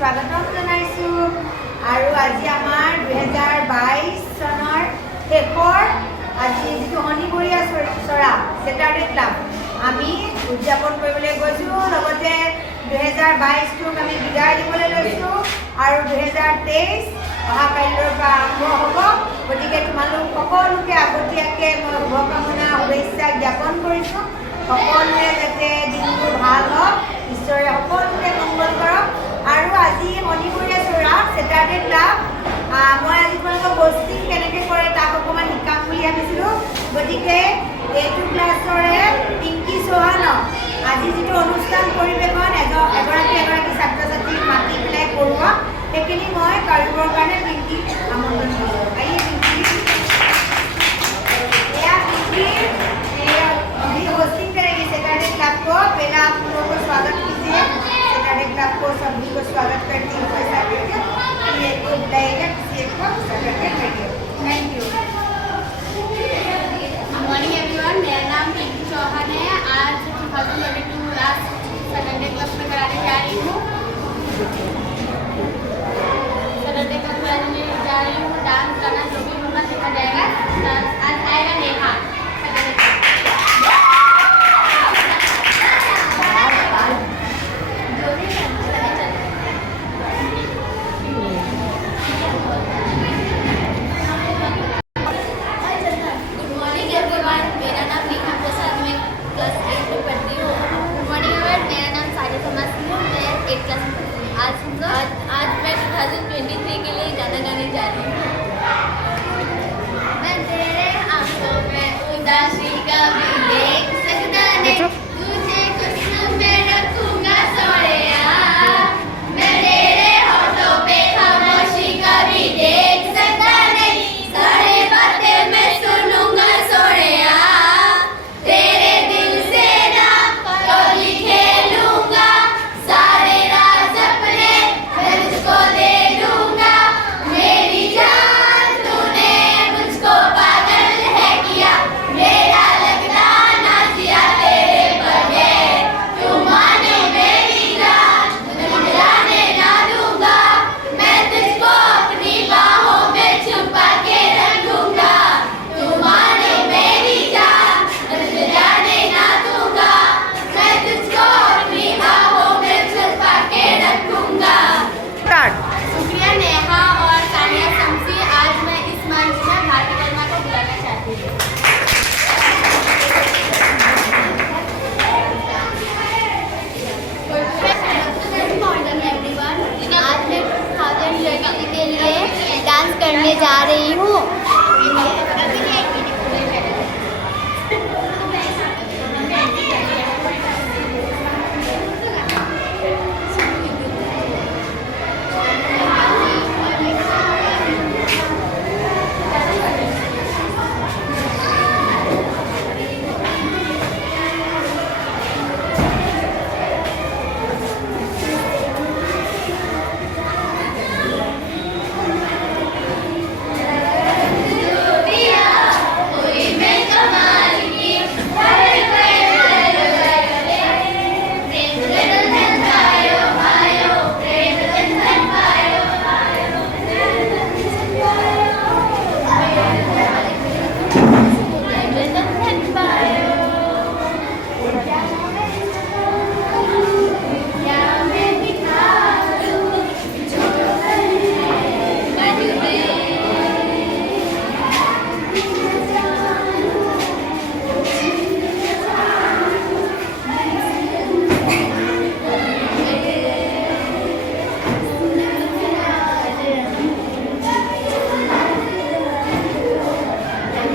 स्वागतम जनाइছোঁ আৰু আজি আমাৰ 2022 চনৰ শেষৰ আজি যিটো শনিবৰীয়া চৰা ছেটাৰডে ক্লাব আমি উদযাপন কৰিবলৈ গৈছোঁ লগতে 2022টোক আমি বিদায় দিবলৈ লৈছোঁ আৰু 2023 অহা কাইলৈৰ পৰা আৰম্ভ হ'ব। গতিকে তোমালোক সকলোকে আগতীয়াকৈ মই শুভকামনা শুভেচ্ছা জ্ঞাপন কৰিছোঁ। সকলোৱে যাতে দিনবোৰ ভাল হওক, ঈশ্বৰে সকলোকে মংগল কৰক। আৰু আজি শনিবৰীয়া চৰা ছেটাৰডে ক্লাব মই আজি তোমালোকক হোষ্টিং কেনেকৈ কৰে তাক অকণমান শিকাম বুলি ভাবিছিলোঁ। গতিকে এইটো ক্লাছৰে পিংকি চৌহানক আজি যিটো অনুষ্ঠান পৰিৱেশন এগৰাকী ছাত্ৰ ছাত্ৰীক মাতি পেলাই কৰোৱা সেইখিনি মই কৰিবৰ কাৰণে পিংকিক আমন্ত্ৰণ কৰিছোঁ। होस्टिंग करेंगे सैटरडे क्लब को। पहले आप लोगों को स्वागत कीजिए। सैटरडे क्लब को सभी को स्वागत करती हूँ। पैसा करके एक को बुलाइएगा, किसी एक को सैटरडे बैठिए। Thank you. Good morning everyone, मेरा नाम पिंकी चौहान है। आज 2022 लास्ट सैटरडे क्लब में कराने जा रही हूँ। सैटरडे क्लब में जा रही हूँ डांस गाना जो भी होगा सीखा जाएगा। आज आएगा नेहा। आज मैं 2023 के लिए गाना गाने जा रही हूँ। मैं तेरे आंखों में उदासी कभी देख सकता नहीं, तुझे कुछ में रखूंगा सोनिया। मैं तेरे होठों पे खामोशी कभी देख सकता नहीं, सारी बातें मैं सुनूंगा सोनिया। तेरे दिल से ना कभी खेलूंगा, सारे राज अपने मैं तुझको दे दूंगा। मेरी जान तूने मुझको पागल है किया, मेरा लगता ना जिया तेरे बगैर। तू माने मेरी जान, तुझे जाने ना दूंगा, मैं तुझको अपनी बाहों में छुपा के रखूंगा। तू माने मेरी जान, तुझे जाने ना दूंगा, मैं तुझको अपनी बाहों में छुपा के रखूंगा। शुक्रिया नेहा और सानिया शम्सी। आज मैं इस मंच में भारती वर्मा को बुलाना चाहती हूँ। गुड मॉर्निंग एवरीवन, आज मैं 2020 के लिए डांस करने जा रही